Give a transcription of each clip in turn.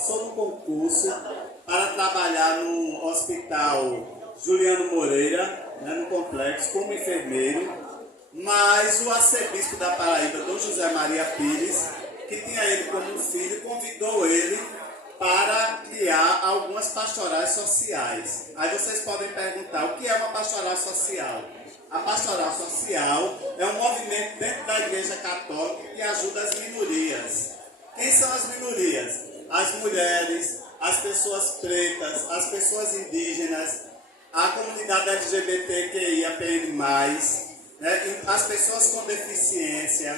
passou no concurso para trabalhar no Hospital Juliano Moreira, né, no complexo, como enfermeiro, mas o arcebispo da Paraíba, Dom José Maria Pires, que tinha ele como filho, convidou ele para criar algumas pastorais sociais. Aí vocês podem perguntar, o que é uma pastoral social? A pastoral social é um movimento dentro da Igreja Católica que ajuda as minorias. Quem são as minorias? As mulheres, as pessoas pretas, as pessoas indígenas, a comunidade LGBTQIAPN+, né, as pessoas com deficiência,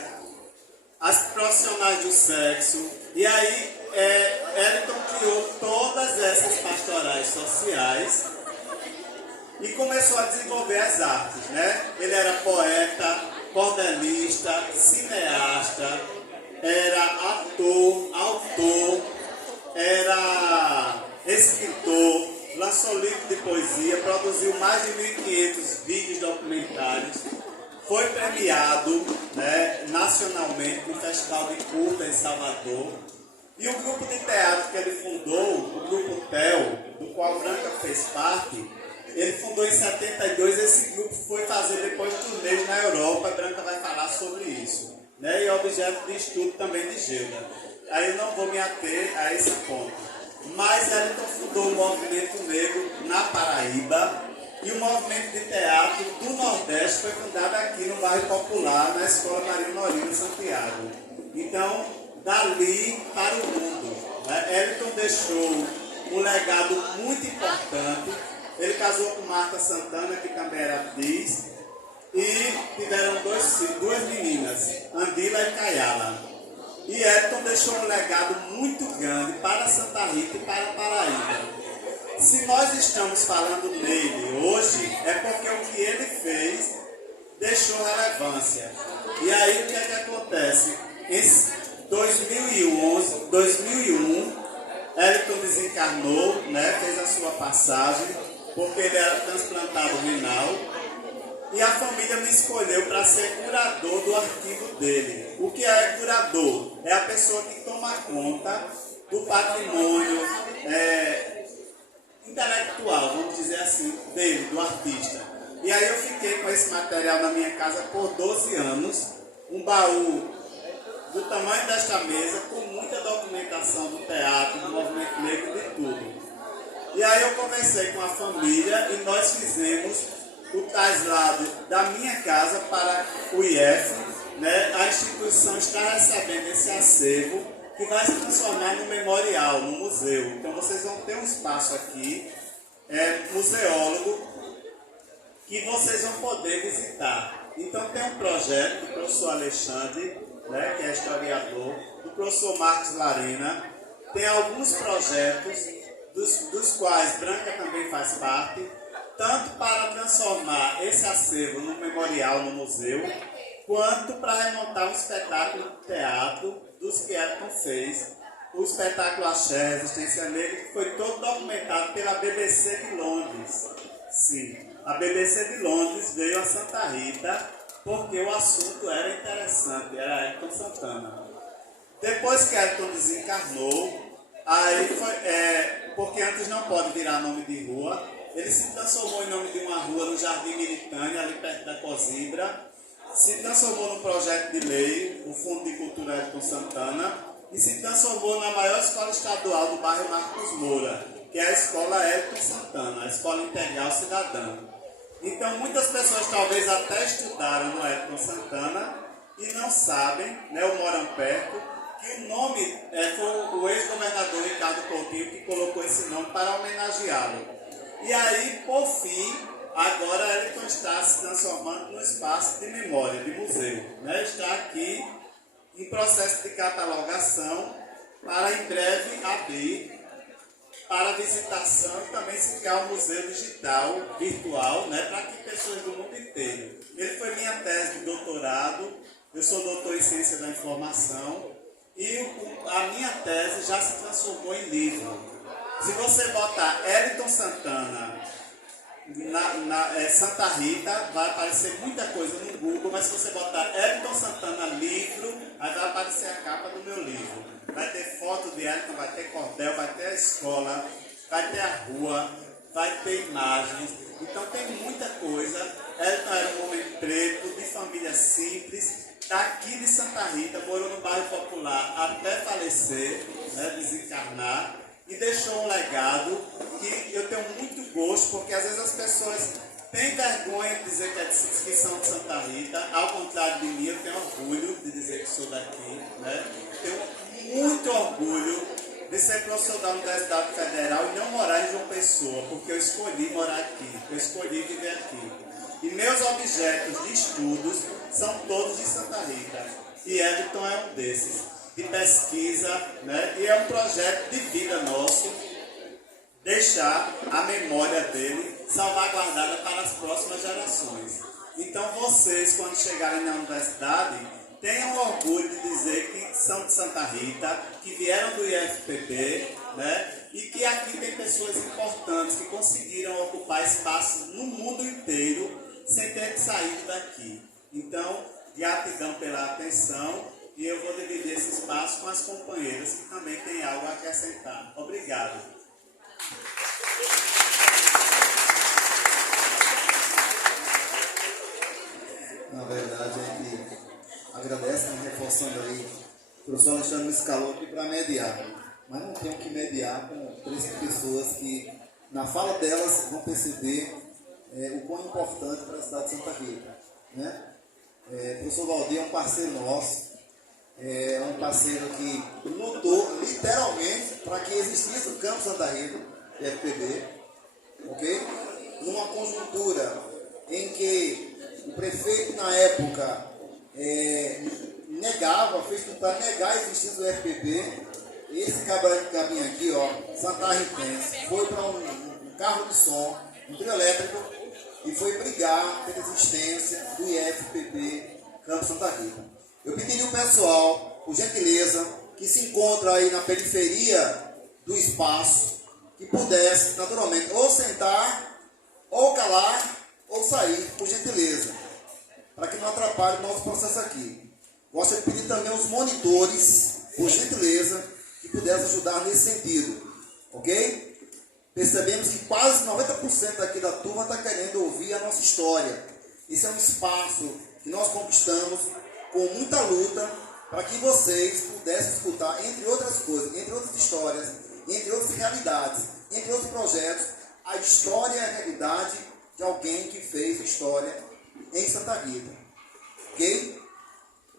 as profissionais do sexo. E aí, Eliton criou todas essas pastorais sociais e começou a desenvolver as artes, né? Ele era poeta, cordelista, cineasta, era ator, autor, era escritor, lançou livro de poesia, produziu mais de 1.500 vídeos documentários, foi premiado, né, nacionalmente no Festival de Curta em Salvador. E o grupo de teatro que ele fundou, o Grupo TEL, do qual Branca fez parte, ele fundou em 72, esse grupo foi fazer depois turnês na Europa, a Branca vai falar sobre isso, né? E é objeto de estudo também de Gilda. Aí eu não vou me ater a esse ponto. Mas ele então fundou o movimento negro na Paraíba e o movimento de teatro do Nordeste foi fundado aqui no bairro Popular, na Escola Maria Norina Santiago. Então, dali para o mundo, né? Eliton deixou um legado muito importante. Ele casou com Marta Santana, que também era atriz, e tiveram duas meninas, Andila e Caiala. E Eliton deixou um legado muito grande para Santa Rita e para a Paraíba. Se nós estamos falando nele hoje, é porque o que ele fez deixou relevância. E aí o que é que acontece? Em 2001, Eliton desencarnou, né, fez a sua passagem, porque ele era transplantado renal, e a família me escolheu para ser curador do arquivo dele. O que é curador? É a pessoa que toma conta do patrimônio intelectual, vamos dizer assim, dele, do artista. E aí eu fiquei com esse material na minha casa por 12 anos, um baú do tamanho desta mesa, com muita documentação do teatro, do movimento negro, de tudo. E aí eu conversei com a família e nós fizemos o traslado da minha casa para o IF, né? A instituição está recebendo esse acervo que vai se transformar no memorial, no museu. Então vocês vão ter um espaço aqui, museólogo, que vocês vão poder visitar. Então tem um projeto do professor Alexandre, né, que é historiador, do professor Marcos Larina, tem alguns projetos dos quais Branca também faz parte, tanto para transformar esse acervo no memorial, no museu, quanto para remontar um espetáculo de teatro dos que Eliton fez, o espetáculo Axé, Resistência Negra, que foi todo documentado pela BBC de Londres. Sim, a BBC de Londres veio a Santa Rita porque o assunto era interessante, era Eliton Santana. Depois que Eliton desencarnou, aí foi, porque antes não pode virar nome de rua, ele se transformou em nome de uma rua no Jardim Militânia, ali perto da Cozibra, se transformou no projeto de lei, o Fundo de Cultura Eliton Santana, e se transformou na maior escola estadual do bairro Marcos Moura, que é a Escola Eliton Santana, a Escola Integral Cidadã. Então, muitas pessoas talvez até estudaram no Eliton Santana e não sabem, né, ou moram perto, que o nome foi o ex-governador Ricardo Coutinho que colocou esse nome para homenageá-lo. E aí, por fim, agora Eliton está se transformando num espaço de memória, de museu, né? Está aqui em processo de catalogação para em breve abrir para visitação e também se criar um museu digital, virtual, né? Para que pessoas do mundo inteiro. Ele foi minha tese de doutorado, eu sou doutor em Ciência da Informação e a minha tese já se transformou em livro. Se você botar Eliton Santana Santa Rita, vai aparecer muita coisa no Google, mas se você botar Elton Santana livro, aí vai aparecer a capa do meu livro. Vai ter foto de Elton, vai ter cordel, vai ter a escola, vai ter a rua, vai ter imagens. Então tem muita coisa. Elton era um homem preto, de família simples, daqui de Santa Rita, morou no bairro Popular até falecer, né, desencarnar, e deixou um legado que eu tenho muito gosto, porque às vezes as pessoas têm vergonha de dizer que são de Santa Rita. Ao contrário de mim, eu tenho orgulho de dizer que sou daqui, né? Tenho muito orgulho de ser professor da Universidade Federal e não morar em João Pessoa, porque eu escolhi morar aqui, eu escolhi viver aqui. E meus objetos de estudos são todos de Santa Rita. E Everton é um desses, de pesquisa, né? E é um projeto de vida nosso, deixar a memória dele salvaguardada para as próximas gerações. Então vocês, quando chegarem na universidade, tenham orgulho de dizer que são de Santa Rita, que vieram do IFPB, né? E que aqui tem pessoas importantes que conseguiram ocupar espaços no mundo inteiro sem ter saído daqui. Então, gratidão pela atenção, e eu vou dividir esse espaço com as companheiras que também têm algo a acrescentar. Obrigado. Na verdade, a gente agradece, reforçando aí, o professor Alexandre me escalou aqui para mediar, mas não tenho que mediar com 3 pessoas que, na fala delas, vão perceber o quão importante para a cidade de Santa Rita, né? O professor Valdir é um parceiro nosso, é um parceiro que lutou literalmente para que existisse o Campo Santa Rita, FPB, ok? Numa conjuntura em que o prefeito na época fez tentar negar a existência do FPB. Esse cabinho aqui, ó, Santa Ritense, foi para um carro de som, um trio elétrico, e foi brigar pela existência do IFPB Campo Santa Rita. Eu pediria ao pessoal, por gentileza, que se encontra aí na periferia do espaço, que pudesse, naturalmente, ou sentar, ou calar, ou sair, por gentileza, para que não atrapalhe o nosso processo aqui. Gostaria de pedir também aos monitores, por gentileza, que pudessem ajudar nesse sentido, ok? Percebemos que quase 90% aqui da turma está querendo ouvir a nossa história. Esse é um espaço que nós conquistamos com muita luta para que vocês pudessem escutar, entre outras coisas, entre outras histórias, entre outras realidades, entre outros projetos, a história e a realidade de alguém que fez história em Santa Rita. Ok?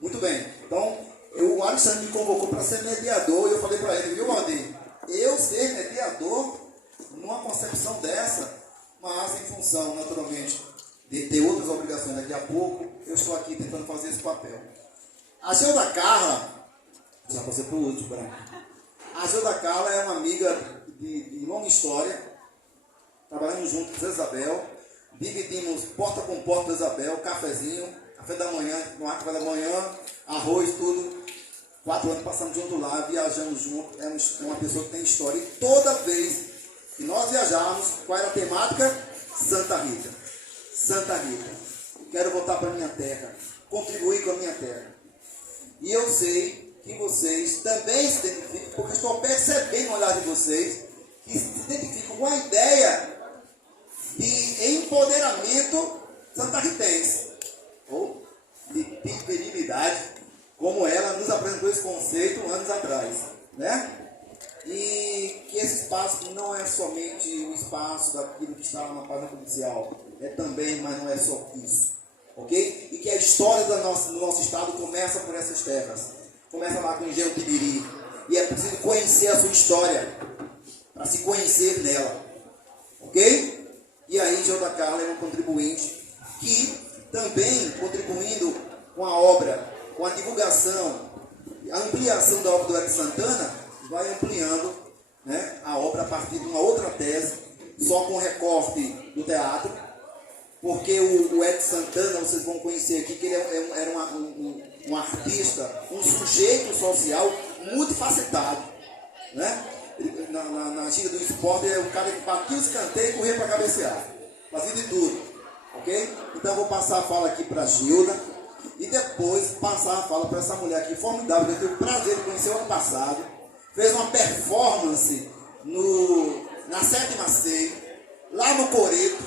Muito bem. Então, o Alexandre me convocou para ser mediador e eu falei para ele, viu, Valdir? Eu ser mediador numa concepção dessa, mas em função, naturalmente, de ter outras obrigações daqui a pouco, eu estou aqui tentando fazer esse papel. A Gilda Carla, já passei para o último, Branco. A Gilda Carla é uma amiga de longa história, trabalhamos juntos com a Isabel, dividimos porta com porta com Isabel, cafezinho, café da manhã, café da manhã, arroz, tudo. 4 anos passamos junto lá, viajamos junto, é uma pessoa que tem história. E toda vez que nós viajávamos, qual era a temática? Santa Rita. Santa Rita. Quero voltar para a minha terra, contribuir com a minha terra. E eu sei que vocês também se identificam, porque estou percebendo no olhar de vocês, que se identificam com a ideia de empoderamento santarritense, ou de pimperibilidade, como ela nos apresentou esse conceito anos atrás, né? E que esse espaço não é somente o espaço daquilo que está na página policial, é também, mas não é só isso, ok? E que a história do nosso estado começa por essas terras, começa lá com o Engenho Tibiri, e é preciso conhecer a sua história, para se conhecer nela, ok? E aí, Gilda Carla é uma contribuinte que também, contribuindo com a obra, com a divulgação, a ampliação da obra do Eric Santana, vai ampliando, né, a obra a partir de uma outra tese, só com recorte do teatro, porque o Eric Santana, vocês vão conhecer aqui, que ele era um artista, um sujeito social muito facetado, né? Na gíria do esporte, é o cara que batia o escanteio e corria para cabecear. fazia de tudo, ok? Então eu vou passar a fala aqui para a Gilda e depois passar a fala para essa mulher aqui formidável, que eu tive o prazer de conhecer ano passado. Fez uma performance na 7ª CEI, lá no Coreto,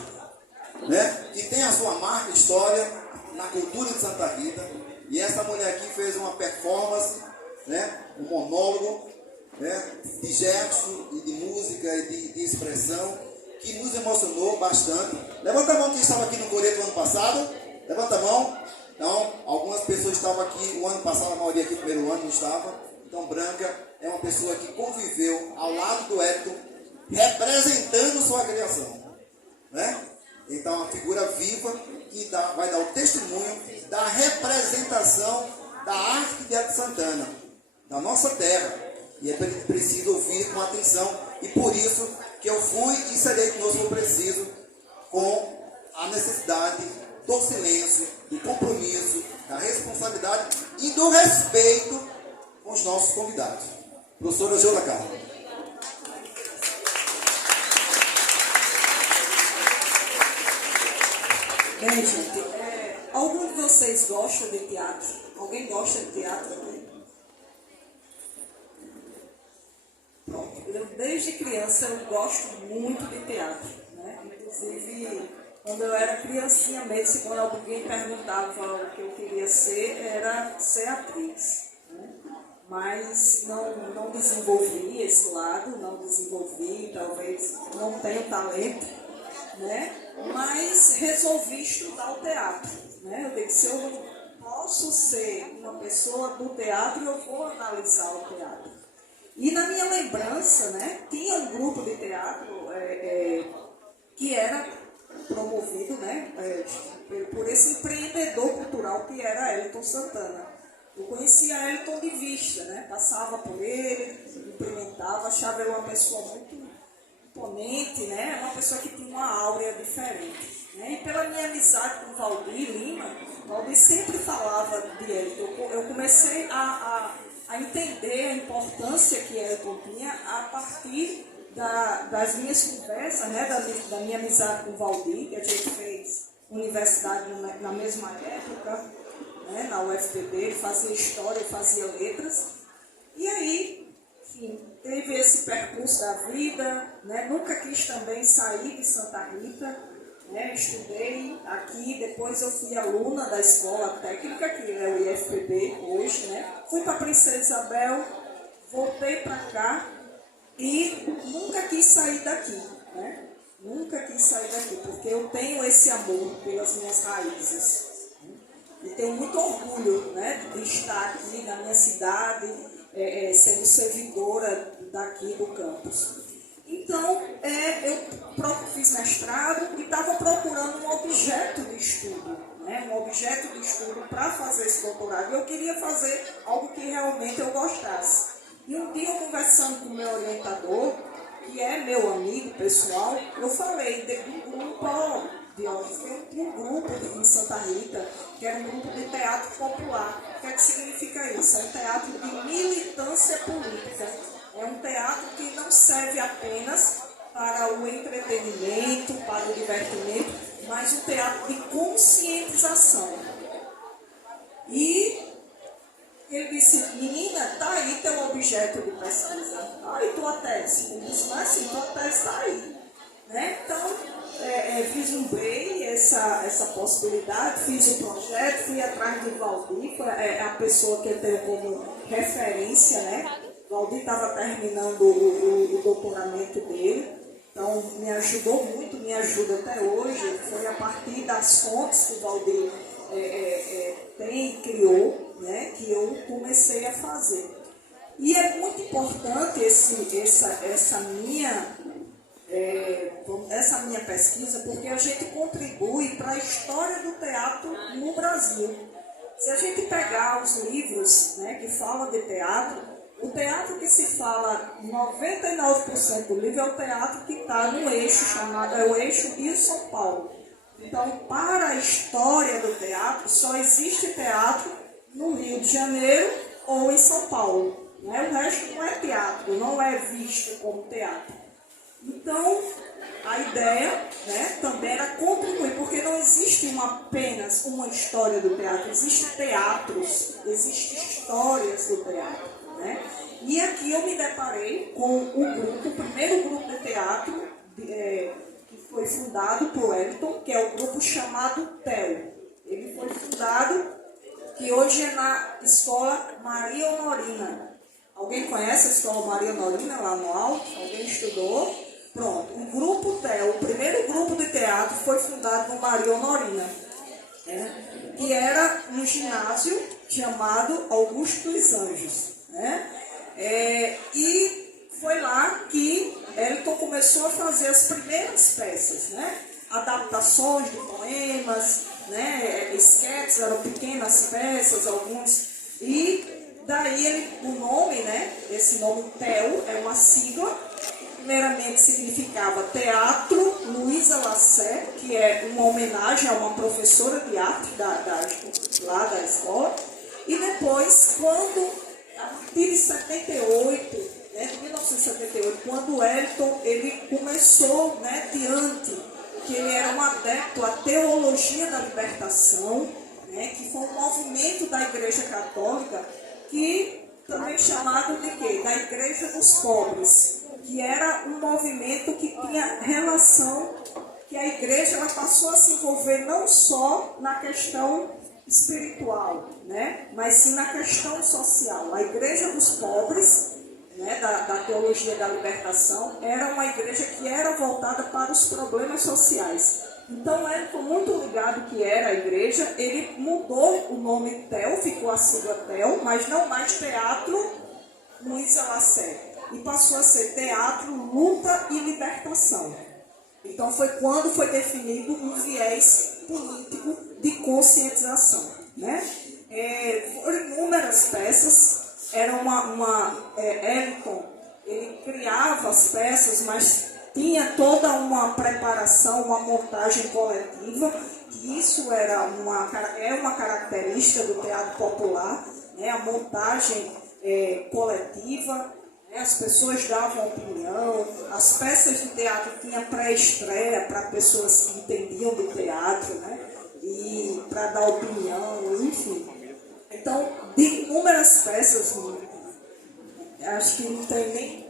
né? Que tem a sua marca história na cultura de Santa Rita. E essa mulher aqui fez uma performance, né? Um monólogo, né? De gesto e de música e de expressão que nos emocionou bastante. Levanta a mão quem estava aqui no Coreto ano passado. Levanta a mão. Então, algumas pessoas estavam aqui o ano passado, a maioria aqui no primeiro ano não estava. Então, Branca é uma pessoa que conviveu ao lado do Hélito, representando sua criação, né? Então, é uma figura viva que vai dar o testemunho da representação da arte de Hélito Santana, da nossa terra. E é preciso ouvir com atenção. E por isso que eu fui e serei conosco eu preciso, com a necessidade do silêncio, do compromisso, da responsabilidade e do respeito com os nossos convidados. Professora Gilda Carla. Bem, gente, algum de vocês gosta de teatro? Alguém gosta de teatro aqui? Pronto, desde criança eu gosto muito de teatro, né? Inclusive, quando eu era criancinha mesmo, se quando alguém perguntava o que eu queria ser, era ser atriz, né? Mas não desenvolvi esse lado, talvez não tenho talento, né? Mas resolvi estudar o teatro, né? Eu disse, se eu não posso ser uma pessoa do teatro, eu vou analisar o teatro. E na minha lembrança, né, tinha um grupo de teatro que era promovido, né, por esse empreendedor cultural que era Hélito Santana. Eu conhecia Hélito de vista, né, passava por ele, cumprimentava, achava ele uma pessoa muito imponente, né, uma pessoa que tinha uma áurea diferente. Né, e pela minha amizade com Valdir Lima, Valdir sempre falava de Hélito. Eu comecei a entender a importância que Hélito tinha a partir das minhas conversas, né, da minha amizade com o Valdir, que a gente fez universidade na mesma época, né, na UFPB, ele fazia história, fazia letras, e aí, enfim, teve esse percurso da vida, né, nunca quis também sair de Santa Rita, né, estudei aqui, depois eu fui aluna da escola técnica, que é o IFPB hoje, né, fui para Princesa Isabel, voltei para cá e nunca quis sair daqui, né, nunca quis sair daqui, porque eu tenho esse amor pelas minhas raízes, né, e tenho muito orgulho, né, de estar aqui na minha cidade, sendo servidora daqui do campus. Então, eu fiz mestrado e estava procurando um objeto de estudo, né? Um objeto de estudo para fazer esse doutorado. Eu queria fazer algo que realmente eu gostasse. E um dia, conversando com o meu orientador, que é meu amigo pessoal, eu falei de um grupo em Santa Rita, que era um grupo de teatro popular. O que é que significa isso? É um teatro de militância política. É um teatro que não serve apenas para o entretenimento, para o divertimento, mas um teatro de conscientização. E ele disse, menina, está aí teu objeto de pesquisa. Aí tua tese. Ele disse, mas sim, tua tese está aí. Né? Então, vislumbrei essa possibilidade, fiz o projeto, fui atrás de Valdir, a pessoa que eu tenho como referência, né? Valdir estava terminando o doutoramento dele, então me ajudou muito, me ajuda até hoje. Foi a partir das fontes que o Valdir criou, né, que eu comecei a fazer. E é muito importante essa minha pesquisa, porque a gente contribui para a história do teatro no Brasil. Se a gente pegar os livros, né, que falam de teatro, o teatro que se fala 99% do livro é o teatro que está no eixo, chamado o eixo Rio-São Paulo. Então, para a história do teatro, só existe teatro no Rio de Janeiro ou em São Paulo. Né? O resto não é teatro, não é visto como teatro. Então, a ideia, né, também era contribuir, porque não existe apenas uma história do teatro, existem teatros, existem histórias do teatro. Né? E aqui eu me deparei com o primeiro grupo de teatro que foi fundado por Wellington, que é o grupo chamado TEL. Ele foi fundado, que hoje é na Escola Maria Honorina. Alguém conhece a Escola Maria Honorina lá no Alto? Alguém estudou? Pronto, o grupo TEL, o primeiro grupo de teatro foi fundado no Maria Honorina, né? Que era um ginásio chamado Augusto dos Anjos. Né? E foi lá que Wellington começou a fazer as primeiras peças, né? Adaptações de poemas, né? Esquetes, eram pequenas peças, alguns. E daí o nome, né? Esse nome TEL é uma sigla. Primeiramente significava Teatro Luísa Lassé, que é uma homenagem a uma professora de arte lá da escola. E depois, a partir de 78, né, de 1978, quando o Wellington ele começou, né, que ele era um adepto à teologia da libertação, né, que foi um movimento da Igreja Católica, que também chamado de quê? Da Igreja dos Pobres, que era um movimento que tinha relação, que a igreja ela passou a se envolver não só na questão espiritual, né, mas sim na questão social. A Igreja dos Pobres, né, da teologia da libertação, era uma igreja que era voltada para os problemas sociais. Então, ele foi muito ligado que era a igreja, ele mudou o nome TEL, ficou a sigla TEL, mas não mais Teatro Luísa Lassé, e passou a ser Teatro Luta e Libertação. Então, foi quando foi definido um viés político de conscientização. Né? Foram inúmeras peças, era Wellington, ele criava as peças, mas tinha toda uma preparação, uma montagem coletiva, que isso é uma característica do teatro popular, né? A montagem coletiva, né? As pessoas davam opinião, as peças de teatro tinham pré-estreia para pessoas que entendiam do teatro, né? E para dar opinião, enfim. Então, de inúmeras peças, acho que não tem nem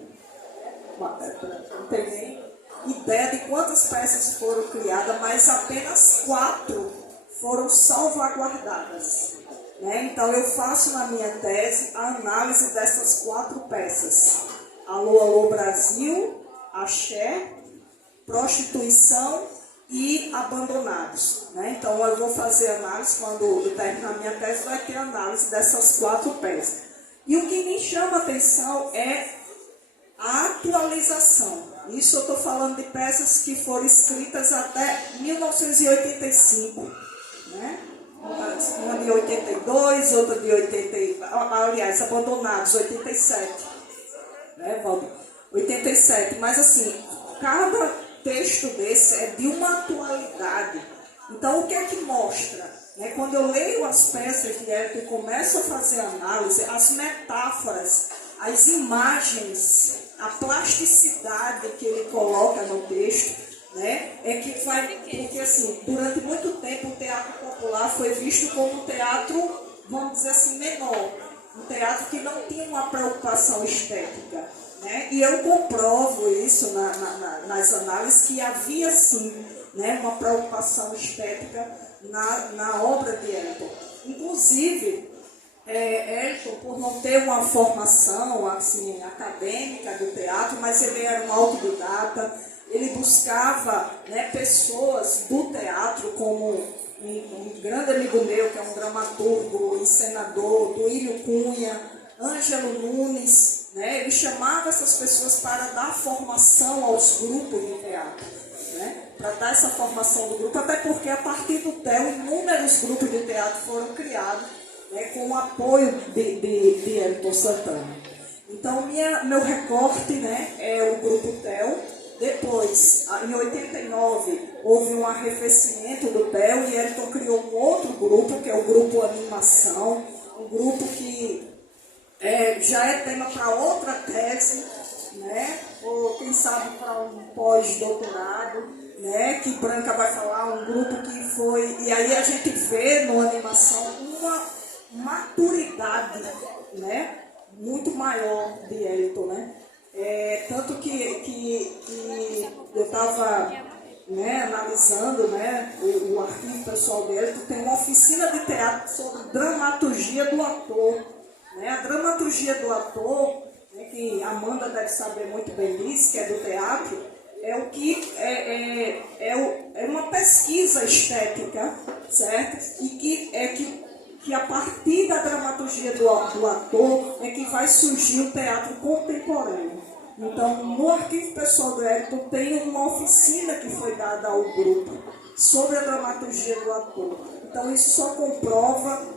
ideia de quantas peças foram criadas, mas apenas 4 foram salvaguardadas. Né? Então, eu faço na minha tese a análise dessas 4 peças. Alô, Alô Brasil, Axé, Prostituição e Abandonados. Né? Então, eu vou fazer análise, quando eu terminar a minha tese, vai ter análise dessas 4 peças. E o que me chama a atenção é a atualização. Isso eu estou falando de peças que foram escritas até 1985. Né? Uma de 82, outra de 80, aliás, Abandonados, 87. Né, Valdir? 87. Mas assim, cada texto desse é de uma atualidade. Então, o que é que mostra? Né, quando eu leio as peças de Wellington e começo a fazer análise, as metáforas, as imagens, a plasticidade que ele coloca no texto, né, é que vai, porque assim, durante muito tempo o teatro popular foi visto como um teatro, vamos dizer assim, menor, um teatro que não tinha uma preocupação estética, né, e eu comprovo isso nas análises, que havia sim, né, uma preocupação estética na obra de Wellington. Inclusive, Wellington, por não ter uma formação assim, acadêmica do teatro, mas ele era um autodidata, ele buscava, né, pessoas do teatro, como um grande amigo meu, que é um dramaturgo, encenador, Duílio Cunha, Ângelo Nunes, né, ele chamava essas pessoas para dar formação aos grupos de teatro, né, para dar essa formação do grupo, até porque a partir do TEL, inúmeros grupos de teatro foram criados, né, com o apoio de Wellington Santana. Então, meu recorte, né, é o grupo TEL. Depois, em 89, houve um arrefecimento do TEL e Wellington criou um outro grupo, que é o Grupo Animação, um grupo que já é tema para outra tese, né, ou ou quem sabe para um pós-doutorado, né? Que Branca vai falar, um grupo que foi... E aí a gente vê na animação uma maturidade, né? Muito maior de Elton, né? Tanto que eu estava, né, analisando, né, o arquivo pessoal dele, tem uma oficina de teatro sobre dramaturgia do ator. Né? A dramaturgia do ator, né, que a Amanda deve saber muito bem disso, que é do teatro, é o que é uma pesquisa estética, certo? E que a partir da dramaturgia do ator é que vai surgir o teatro contemporâneo. Então, no arquivo pessoal do Elton tem uma oficina que foi dada ao grupo sobre a dramaturgia do ator. Então, isso só comprova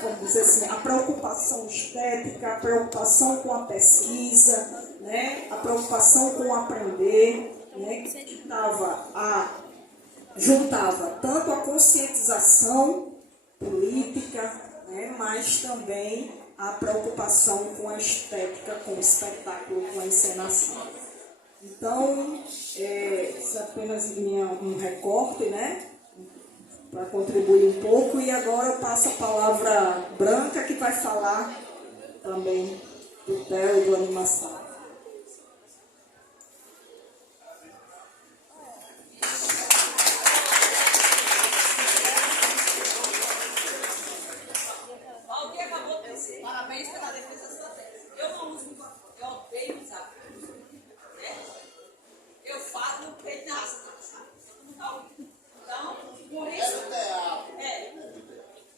vamos dizer assim, a preocupação estética, a preocupação com a pesquisa, né? A preocupação com o aprender, né? Que juntava tanto a conscientização política, né? Mas também a preocupação com a estética, com o espetáculo, com a encenação. Então, isso é apenas um recorte, né? Para contribuir um pouco. E agora eu passo a palavra à Branca, que vai falar também do TEL e do animação. Parabéns pela defesa da sua tese. Eu não uso microfone, eu odeio usar. Né? Eu falo no peito da raça. Então, por isso.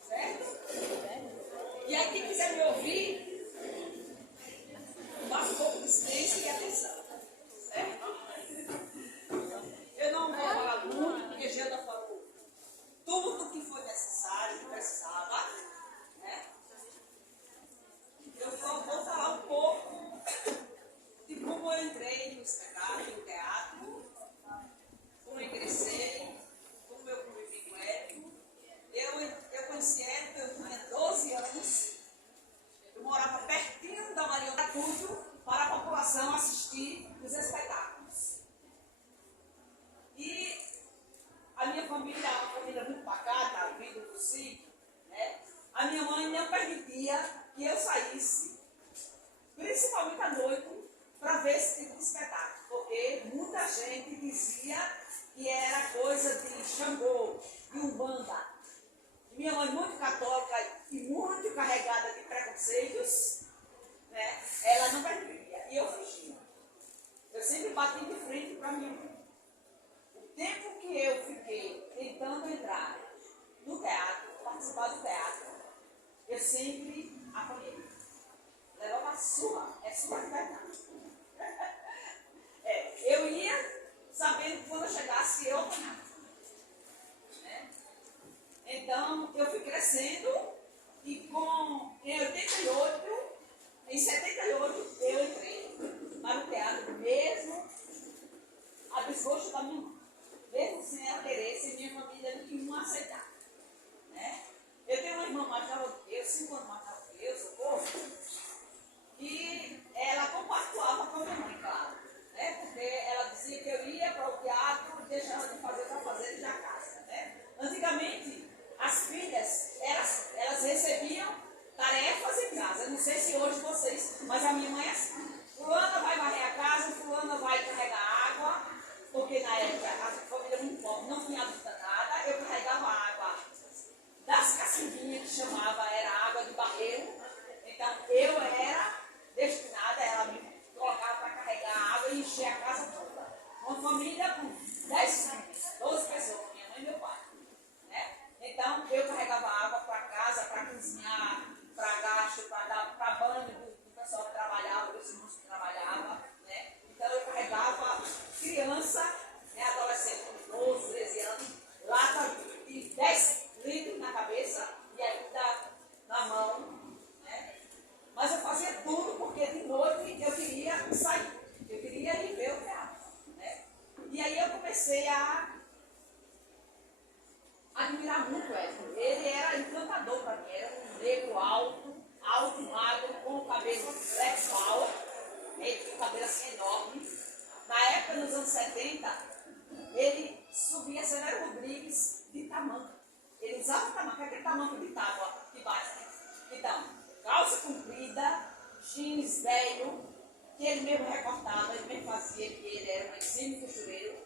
Certo? E aí, quem quiser me ouvir, faça um pouco de silêncio e atenção. Certo? Eu não vou falar muito, porque Gilda falou tudo o que foi necessário, que precisava. Né? Eu só vou falar um pouco de como eu entrei no espetáculo, no teatro, como eu ingressei, como eu convivi com ele. Eu conheci ele, eu tinha 12 anos, eu morava pertinho da Maria da Cúdio para a população assistir os espetáculos. E a minha família é uma família muito pacata, vindo do sítio, né? A minha mãe não permitia que eu saísse, principalmente à noite, para ver esse tipo de espetáculo, porque muita gente dizia que era coisa de Xangô, de Umbanda. Minha mãe, muito católica e muito carregada de preconceitos, né, ela não permitia, e eu fugia. Eu sempre bati de frente para minha mãe. O tempo que eu fiquei tentando entrar no teatro, participar do teatro, eu sempre apanhei. Levava surra, é surra de verdade. Eu ia sabendo que quando eu chegasse, eu apanhava. Né? Então, eu fui crescendo e em 78, eu entrei para o teatro mesmo a desgosto da minha mãe. Mesmo sem ela querer, sem minha família não tinha aceitar. Né? Eu tenho uma irmã mais nova do que eu, 5 anos mais nova do que eu, Socorro, e ela compactuava com a minha mãe, claro, né? Porque ela dizia que eu ia para o teatro e deixava de fazer para fazer da casa. Né? Antigamente, as filhas, elas recebiam tarefas em casa. Eu não sei se hoje vocês, mas a minha mãe é assim. Fulana vai varrer a casa, fulana vai carregar água, porque na época a família muito pobre não tinha luta nada, eu carregava água das cacimbinhas, que chamava, era água de barreiro. Então eu era destinada, ela me colocava para carregar água e encher a casa toda. Uma família com 10 filhos, 12 pessoas, minha mãe e meu pai. Né? Então eu carregava água para casa, para cozinhar, para gasto, para banho do pessoal que trabalhava, dos irmãos que trabalhavam. Né? Então eu carregava criança, né, adolescente com 12, 13 anos, lata de 10 litros na cabeça e ainda na mão. Né? Mas eu fazia tudo porque de noite eu queria sair, eu queria ir ver o teatro. Né? E aí eu comecei a assim enorme. Na época, nos anos 70, ele subia Severo Rodrigues de tamanco. Ele usava tamanco, aquele tamanco de tábua de baixo. Então, calça comprida, jeans velho, que ele mesmo recortava, ele mesmo fazia, que ele era um exímio costureiro.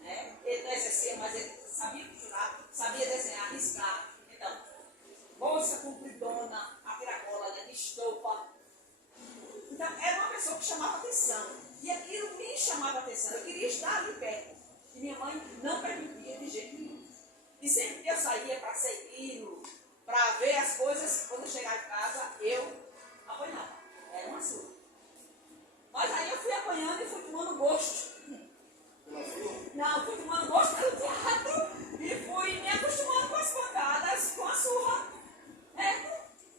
Né? Ele não exercia, mas ele sabia costurar, sabia desenhar, riscar. Então, bolsa compridona, a tiracola de estopa. Então, era uma pessoa que chamava atenção. E aquilo me chamava atenção. Eu queria estar ali perto. E minha mãe não permitia de jeito nenhum. E sempre que eu saía para segui-lo, para ver as coisas, quando eu chegava em casa, eu apanhava. Era uma surra. Mas aí eu fui apanhando e fui tomando gosto. Não, fui tomando gosto pelo teatro e fui me acostumando com as pancadas, com a surra.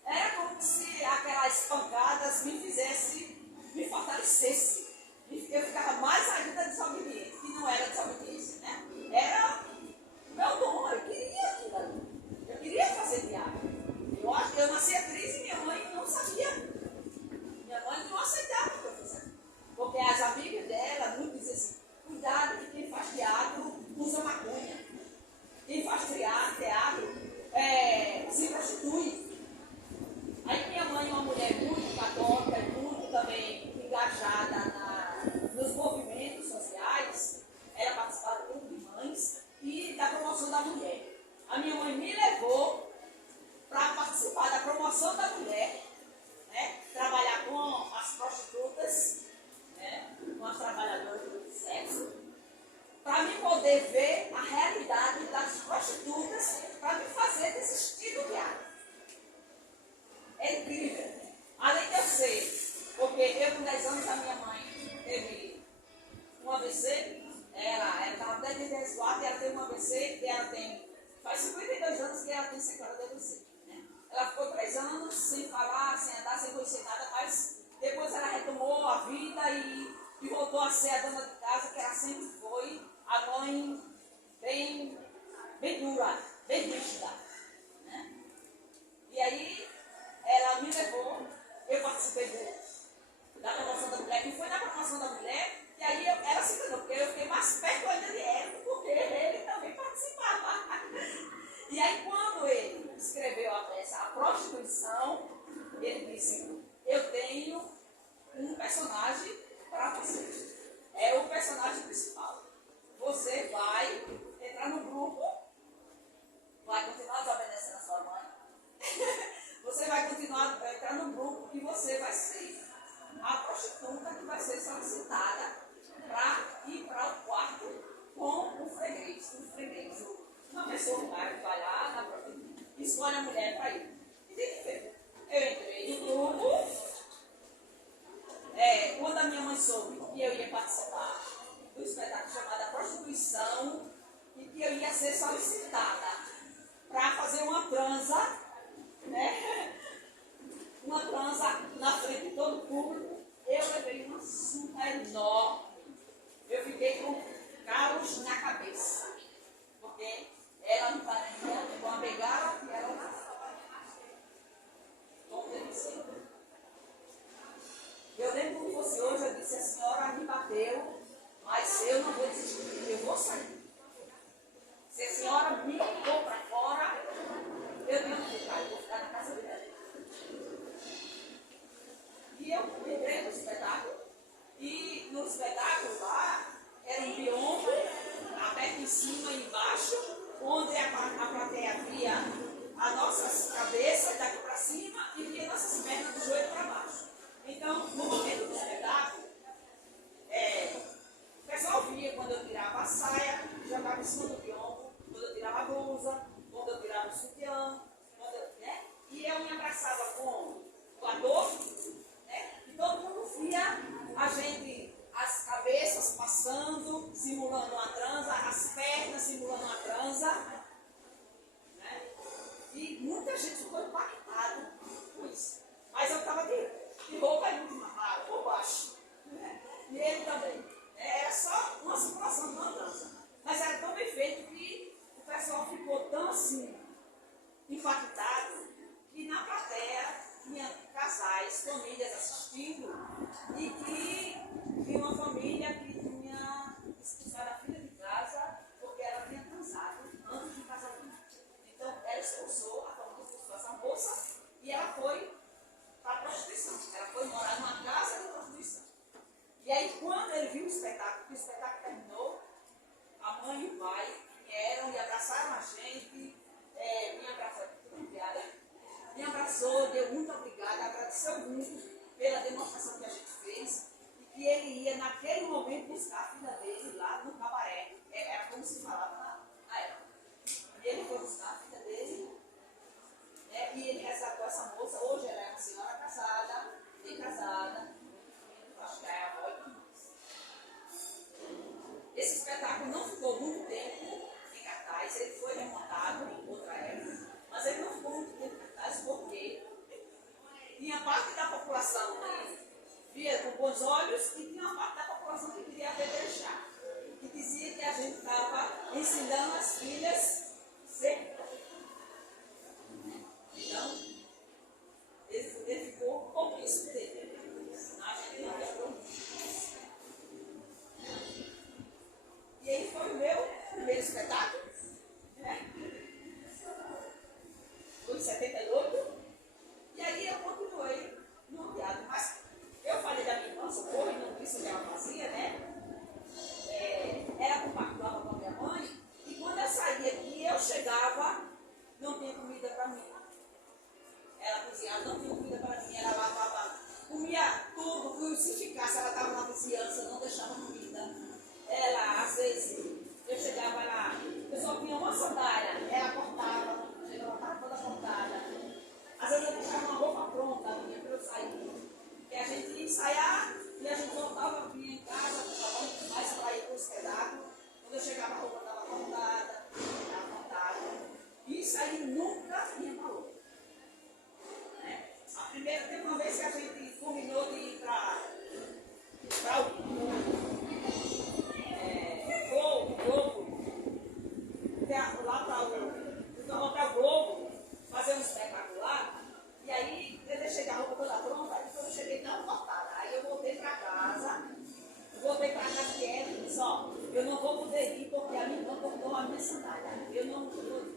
Era como se aquelas pancadas me fizessem, me fortalecessem. Eu ficava mais ainda desobediente, que não era desobediência, né? Era meu dom, eu queria aquilo ali. Eu queria fazer teatro. Eu nasci atriz e minha mãe não sabia. Minha mãe não aceitava o que eu fizesse. Porque as amigas dela muito diziam assim, cuidado que quem faz teatro usa maconha. Quem faz teatro se prostitui. Aí minha mãe é uma mulher muito católica, muito também engajada nos movimentos sociais. Ela participava do grupo de mães e da promoção da mulher. A minha mãe me levou para participar da promoção da mulher, né? Trabalhar com as prostitutas, né? Com as trabalhadoras do sexo, para me poder ver a realidade das prostitutas, para me fazer desistir do teatro. É incrível. Além de eu ser, porque eu com 10 anos a minha mãe teve um AVC, ela estava até de 10 e ela teve um AVC, que ela tem, faz 52 anos que ela tem sequela de AVC. Né? Ela ficou 3 anos sem falar, sem andar, sem conhecer nada, mas depois ela retomou a vida e voltou a ser a dona de casa, que ela sempre foi, a mãe bem dura, bem rígida. Né? E aí, ela me levou, eu participei da promoção da mulher, e foi na promoção da mulher, e aí ela se enganou, porque eu fiquei mais perto ainda de ele, porque ele também participava. E aí quando ele escreveu a peça A Prostituição, ele disse, eu tenho um personagem para você. É o personagem principal. Você vai entrar no grupo, vai continuar desobedecendo a sua mãe. Você vai continuar a entrar no grupo e você vai ser a prostituta que vai ser solicitada para ir para o quarto com o freguês. Uma pessoa, um cara que vai lá na prostituta, escolhe a mulher para ir. E tem que ver. Eu entrei no grupo. Quando a minha mãe soube que eu ia participar do espetáculo chamado A Prostituição e que eu ia ser solicitada para fazer uma transa, né? Uma transa na frente de todo o público, eu levei uma surra enorme. Eu fiquei com calos na cabeça, porque ela me parecia com a bengala e ela na eu lembro como fosse hoje, eu disse, a senhora me bateu, mas eu não vou desistir, eu vou sair. Se a senhora me colocou para fora, eu tenho que ficar, eu vou ficar na casa dela. E eu entrei no espetáculo, e no espetáculo lá, era um biombo, aberto em cima e embaixo, onde a plateia via as nossas cabeças daqui para cima e via nossas pernas do joelho para baixo. Então, no momento do espetáculo, o pessoal via quando eu tirava a saia, jogava em cima do biombo, quando eu tirava a blusa, quando eu tirava o sutiã, né? E eu me abraçava com o ator, né? E todo mundo via a gente, as cabeças passando, simulando uma transa, as pernas simulando uma transa, né? E muita gente ficou impactada com isso. Mas eu estava de roupa muito amarrada, por baixo, né? E ele também. Era só uma simulação de uma dança. Mas era tão bem feito que o pessoal ficou tão assim, impactado, que na plateia tinha casais, famílias assistindo, e que ele viu o espetáculo terminou, a mãe e o pai vieram e abraçaram a gente, me abraçou, obrigada, me abraçou, deu muito obrigada, agradeceu muito pela demonstração que a gente fez e que ele ia naquele momento buscar a filha dele lá no cabaré. Era como se falava na época. E ele foi buscar a filha dele, né, e ele resgatou essa moça. Hoje ela é uma senhora casada, bem casada, acho que é a avó e tudo mais. Esse espetáculo não ficou muito tempo em cartaz, ele foi remontado em outra época, mas ele não ficou muito tempo em cartaz porque tinha parte da população que via com bons olhos e tinha uma parte da população que queria apedrejar, que dizia que a gente estava ensinando as filhas sempre. Então, ele ficou pouquíssimo tempo. A gente não ficou. E aí foi o meu primeiro espetáculo, né? Foi em 78. E aí eu continuei no teatro. Mas eu falei da minha irmã, Socorro, e não disse o que ela fazia, né? Era compactuava com a minha mãe. E quando eu saía aqui, eu chegava, não tinha comida para mim. Ela cozinhava, não tinha comida para mim. Ela lavava, comia tudo. Se ficasse, ela estava na vizinhança, não deixava comida. Ela, às vezes, eu chegava lá, eu só tinha uma sandália, ela cortava, ela estava toda cortada. Às vezes eu deixava uma roupa pronta minha para eu sair. E a gente ia ensaiar e a gente voltava, vinha em casa, mais para ir para o espetáculo. Quando eu chegava, a roupa estava cortada, estava cortada. Isso aí nunca me abalou. Né? A primeira, teve uma vez que a gente combinou de ir para o Globo, lá para o Hotel Globo, fazer um espetáculo lá. E aí eu deixei a roupa toda pronta, e quando eu cheguei não cortada. Aí eu voltei para casa que ela e disse, ó, eu não vou poder ir porque a minha irmã cortou a minha sandália.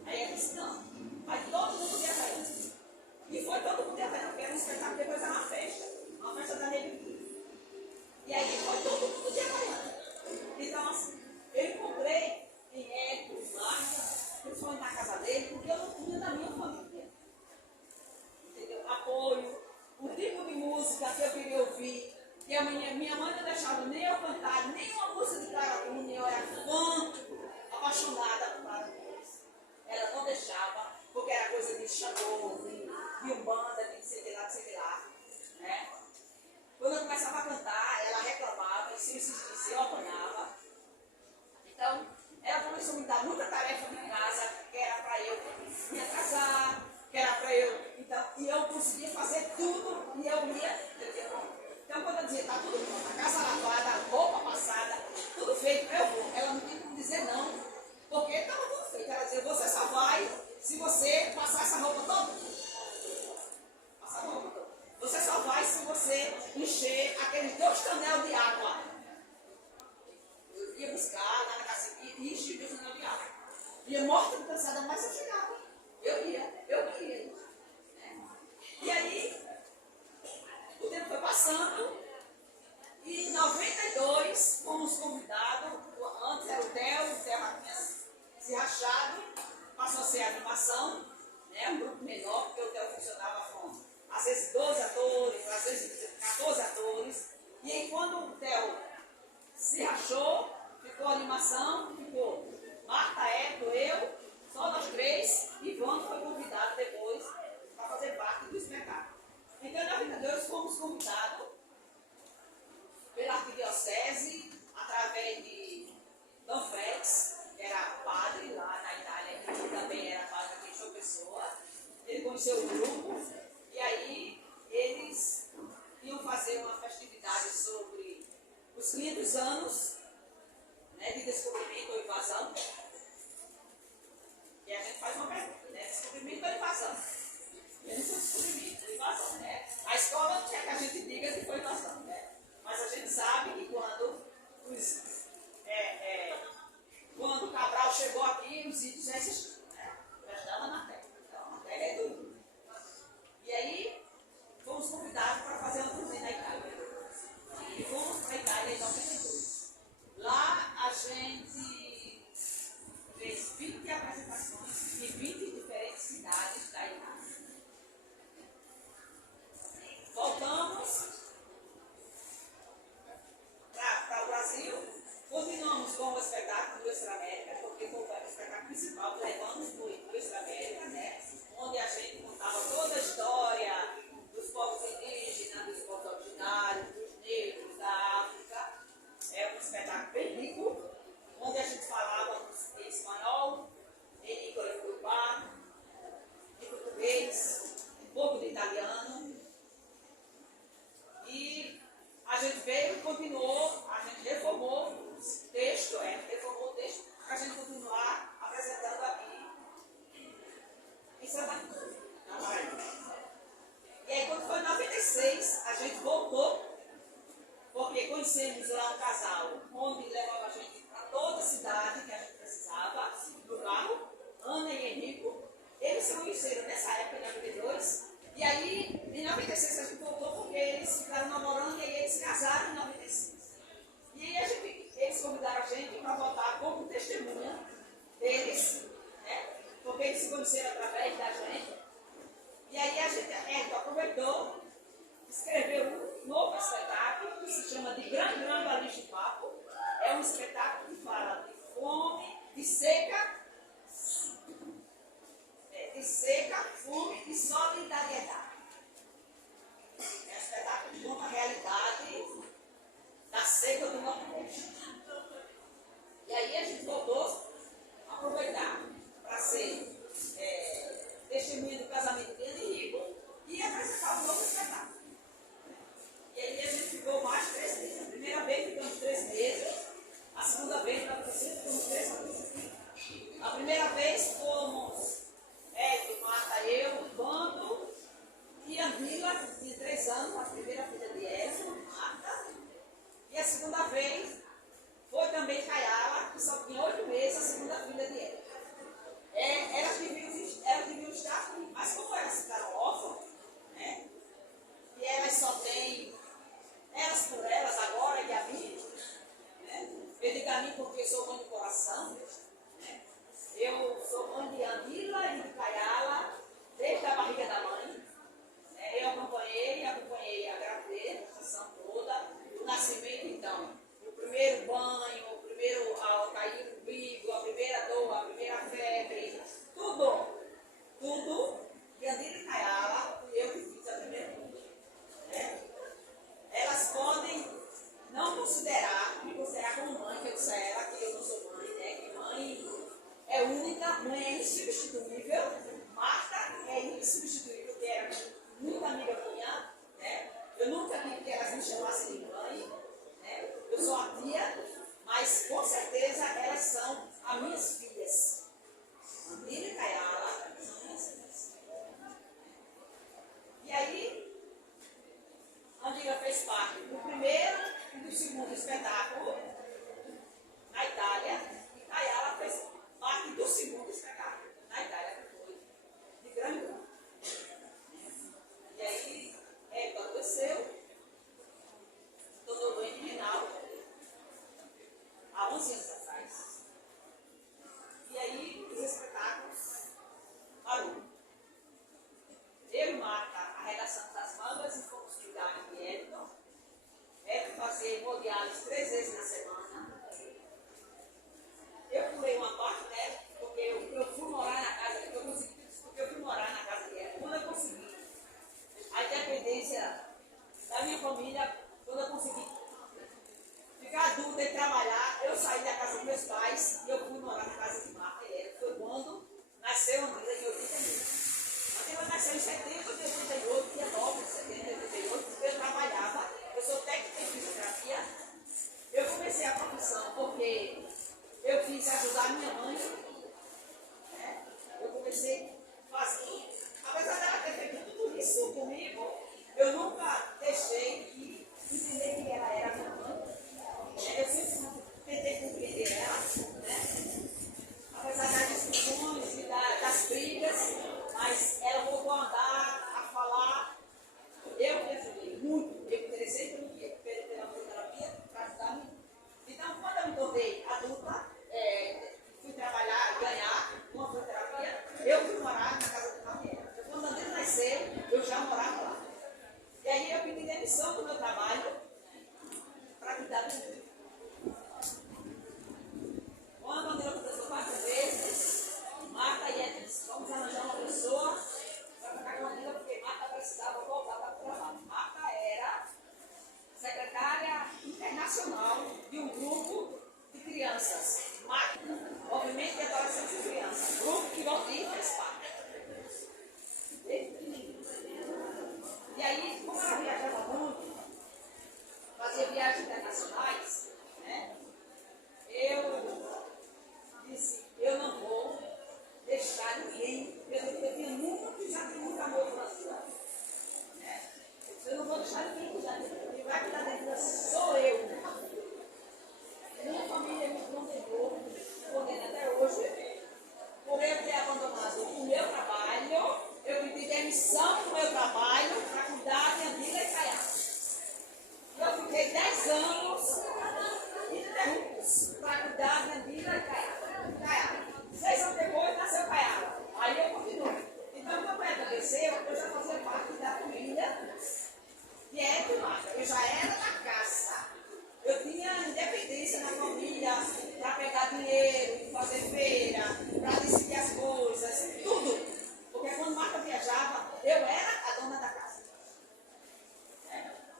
Aí ela disse, não, mas todo mundo podia ver. E foi todo mundo podia ver, porque era um espetáculo, depois era uma festa da Negritude. E aí foi todo mundo podia ver. Então assim, eu encontrei em Érico, em Marta, principalmente na casa dele, porque eu não tinha da minha família. Entendeu? Apoio, o tipo de música que eu queria ouvir. E a minha mãe não deixava nem eu cantar, nem uma música de Caracunha, eu era tanto apaixonada por Caracunhas. Ela não deixava, porque era coisa de xangô, de umbanda, de sei lá, né? Quando eu começava a cantar, ela reclamava, e se eu insistisse, eu apanhava. Então, ela começou a me dar muita tarefa de casa, que era para eu me atrasar, que era para eu. Então, e eu conseguia fazer tudo, e eu ia. Então, quando eu dizia, está tudo pronto, a casa lavada, a roupa passada, tudo feito, eu vou. Ela não tinha como dizer não, porque estava tudo feito. Ela dizia, você só vai se você passar essa roupa toda. Passar a roupa toda. Você só vai se você encher aqueles 2 tonel de água. Eu ia buscar lá na casa e encher 2 tonel de água. Ia morta de cansada, mas eu chegava. Eu queria ir. E aí, o tempo foi passando, e em 92 fomos convidados, antes era o Theo já tinha se rachado, passou a ser animação, né, um grupo menor, porque o Theo funcionava com às vezes 12 atores, às vezes 14 atores, e aí quando o Theo se rachou, ficou animação, ficou Marta, Eco, eu, só nós 3, e Ivandro foi convidado depois para fazer parte do espetáculo. Então, na vida de Deus, fomos convidados pela arquidiocese, através de Dom Félix, que era padre lá na Itália, que também era padre aqui em João Pessoa. Ele conheceu o grupo, e aí eles iam fazer uma festividade sobre os 500 anos, né, de descobrimento ou invasão. E a gente faz uma pergunta, né? Descobrimento ou invasão? Descobrimento ou invasão, né? A escola quer que a gente diga que foi invasão, né? Mas a gente sabe que quando o Cabral chegou aqui, os índios já existiam, né? Já estavam na terra. Então, a terra é do índio. E aí, fomos convidados para fazer uma turnê na Itália. E fomos para a Itália em 92. casal, onde levava a gente para toda a cidade que a gente precisava, no carro, Ana e Henrico. Eles se conheceram nessa época, em 92, e aí, em 96, a gente voltou porque eles ficaram namorando e aí eles se casaram em 96. E aí eles convidaram a gente para votar como testemunha deles, né? Porque eles se conheceram através da gente. E aí a gente aproveitou, escreveu um novo espetáculo que se chama de Grande Balista de Papo. É um espetáculo que fala de fome, de seca, fome e solidariedade. É um espetáculo que conta a realidade da seca do Nordeste. E aí a gente voltou a aproveitar para ser testemunha do casamento de Henrico e apresentar um novo espetáculo. E aí a gente ficou mais 3 meses. A primeira vez ficamos 3 meses, a segunda vez ficamos 3 meses. A primeira vez fomos Marta, eu, o bando e a Vila, de 3 anos, a primeira filha de Elsa, Marta. E a segunda vez foi também Caiala, que só tinha 8 meses, a segunda filha de Elsa. Elas deviam estar, mas como elas ficaram órfãs, né? E elas só têm elas por elas agora e a mim, né? Eu digo a mim porque eu sou mãe do coração, né? Eu sou mãe de Andila e de Caiala, desde a barriga da mãe. Eu acompanhei a gravidez, a gestação toda, o nascimento então. O primeiro banho, o primeiro cair no umbigo, a primeira dor, a primeira febre, tudo. E Andila e Caiala, eu que fiz a primeira coisa. Né? Elas podem não me considerar como mãe, que eu disse a ela que eu não sou mãe, né? Que mãe é única, mãe é insubstituível, Marta é insubstituível, que era muita amiga minha, né? Eu nunca vi que elas me chamassem de mãe, né? Eu sou a tia, mas com certeza elas são as minhas filhas. Andila e Caiala são minhas filhas. E aí, Andila fez parte do primeiro e do segundo espetáculo na Itália, e Caiala fez parte do segundo espetáculo na Itália, que foi de grande grupo. E aí, Eva adoeceu, tornou doente renal, há 11 anos atrás. E aí, os espetáculos parou. Eu e Marta arregaçamos as mangas e fomos cuidar de Edson. Edson fazia hemodiálise 3 vezes na semana. Eu pulei uma parte, né? Porque eu fui morar na casa, porque eu fui morar na casa de Edson. Quando eu consegui a independência da minha família, quando eu consegui ficar adulta e trabalhar, eu saí da casa dos meus pais e eu fui morar na casa de Marta e Edson. Foi quando nasceu Andrila em 88. Andrila nasceu em setembro de 88, dia 9 de setembro de 88, eu trabalhava, eu sou técnica em fisioterapia. Eu comecei a profissão porque eu quis ajudar minha mãe, né? Eu comecei fazendo, apesar dela ter feito tudo isso comigo, eu nunca deixei de entender que ela era minha mãe. Eu sempre tentei compreender ela, né? Apesar das discussões e das brigas, mas ela voltou a andar, a falar. Eu me ajudei muito, eu me interessei pela fisioterapia para ajudar mim. Então, quando eu me tornei adulta, fui trabalhar, ganhar uma fisioterapia, eu fui morar na casa do Mariela. Quando a Andrila nasceu, eu já morava lá. E aí eu pedi demissão do meu trabalho para cuidar do meu filho. Quando a Andrila aconteceu 4 vezes, Marta e Edson disse, vamos arranjar uma pessoa para ficar com a Andrila, porque Marta precisava voltar para o trabalho. Marta era secretária internacional de um grupo de crianças, Movimento de Adolescentes e Crianças, grupo que Valdir fez parte. E aí, como ela viajava muito, fazia viagens internacionais, né? Eu disse, eu não vou deixar ninguém, eu tinha muito, já tinha muito amor pela cidade. Né? Eu não vou deixar ninguém cuidar de mim, quem vai cuidar de mim sou eu. grupos para cuidar da Nandira e Caiara. 6 anos depois nasceu Caiara. Aí eu continuo. Então, quando aconteceu, eu já fazia parte da família que é de Marca. Eu já era da caça. Eu tinha independência na família para pegar dinheiro, fazer feira, para decidir as coisas, tudo. Porque quando Marca viajava, eu era a dona da casa.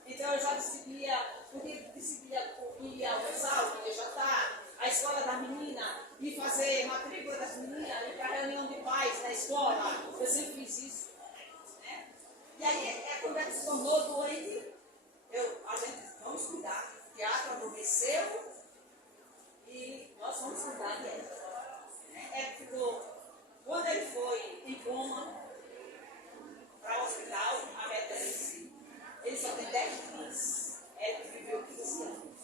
Então eu já decidia, podia decidir ir almoçar, ia jantar, a escola da menina, ir fazer matrícula das meninas, ir para a reunião de pais na escola. Eu sempre fiz isso. Né? E aí, quando ela se tornou doente, a gente vamos cuidar. O teatro adormeceu e nós vamos cuidar dela. Quando ele foi em coma para o hospital, a médica disse: ele só tem 10 dias. Ele viveu 15 anos.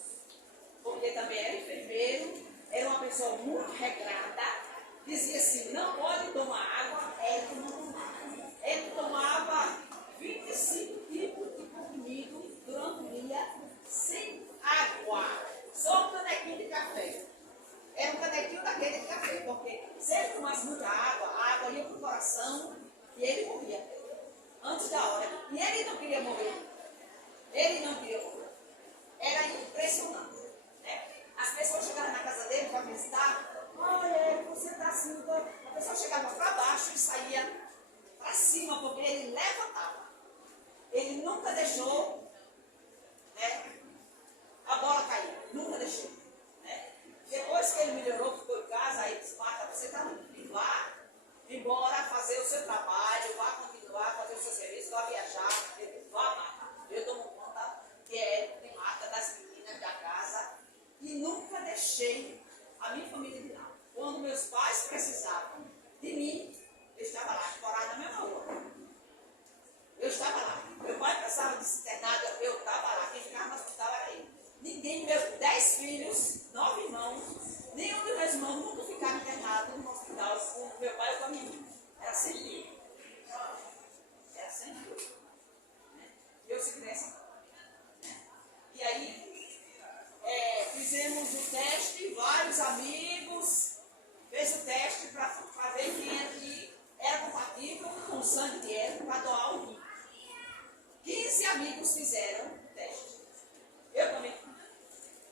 Porque também era enfermeiro, era uma pessoa muito regrada, dizia assim: não pode tomar água, ele não tomava. Ele tomava 25 tipos de comprimido durante o dia sem água, só um canequinho de café. Era um canequinho daquele de café, porque se ele tomasse muita água, a água ia para o coração e ele morria antes da hora. E ele não queria morrer. Ele não queria morrer. Era impressionante. Né? As pessoas chegavam na casa dele para visitar: olha, você está assim. A pessoa chegava para baixo e saía para cima, porque ele levantava. Ele nunca deixou, né, a bola cair. Nunca deixou. Né? Depois que ele melhorou, ficou em casa, aí disse: Marta, você está livre, vá embora fazer o seu trabalho, vá continuar, fazer o seu serviço, vá viajar. Ele disse: vá, Marta, eu tomo conta que é de Marta, das meninas da casa, e nunca deixei a minha família de lado. Quando meus pais precisavam de mim, eu estava lá, morava na mesma rua. Eu estava lá. Meu pai precisava de internado, eu estava lá. Quem ficava no hospital era ele. Ninguém, meus 10 filhos, 9 irmãos, nenhum dos meus irmãos nunca ficaram internados no hospital com meu pai ou com a minha mãe. Era sempre eu. Era sempre eu. E eu segui essa. E aí, fizemos o teste, vários amigos, fez o teste para ver quem era compatível com o sangue de Érico para doar o rim. 15 amigos fizeram o teste. Eu também fui.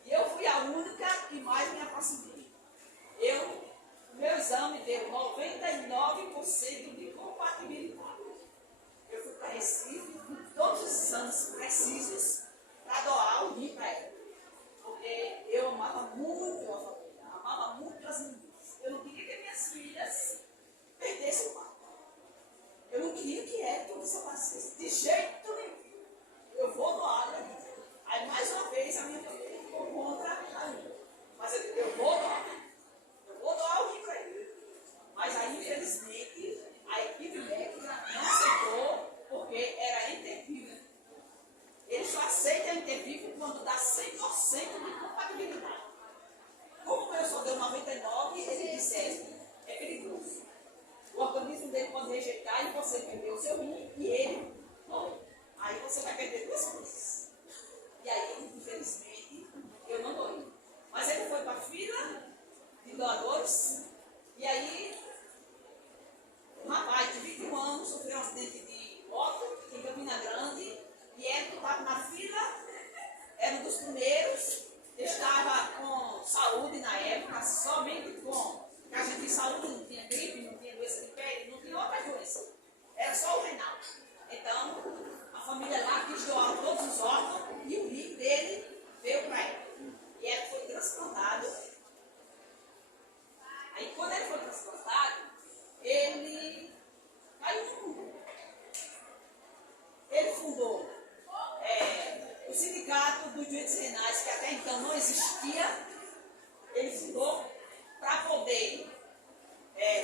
E eu fui a única que mais me aproximei. O meu exame deu 99% de compatibilidade. Eu fui para Recife, todos os exames precisos para doar o rim para ela. Porque eu amava muito a família, amava muito as meninas. Eu não queria que minhas filhas perdessem o pai. Eu não queria que ela toda essa paciência. De jeito nenhum. Eu vou doar a minha vida. Aí mais uma vez a minha família ficou contra a minha. Mas eu vou doar. Eu vou doar o rim para ele. Mas aí, infelizmente, a equipe médica não aceitou porque era intervivo. Ele só aceita intervivo quando dá 100% de compatibilidade. Como o meu só deu 99%, ele disse: é perigoso. O organismo dele pode rejeitar e você perder o seu rim e ele morre. Aí você vai perder 2 coisas. E aí, infelizmente, eu não doei. Mas ele foi para a fila de doadores. E aí, um rapaz de 21 anos sofreu um acidente de moto em Campina Grande. E ele estava na fila, era um dos primeiros. Estava com saúde na época, somente com. Porque a gente tinha saúde, não tinha gripe, não tinha doença de pele, não tinha outra doença. Era só o renal. Então, a família lá quis doar todos os órgãos e o rim dele veio para ele. E ele foi transplantado. Aí, quando ele foi transplantado, ele caiu no mundo. Ele fundou o sindicato dos doentes renais, que até então não existia. Ele fundou para poder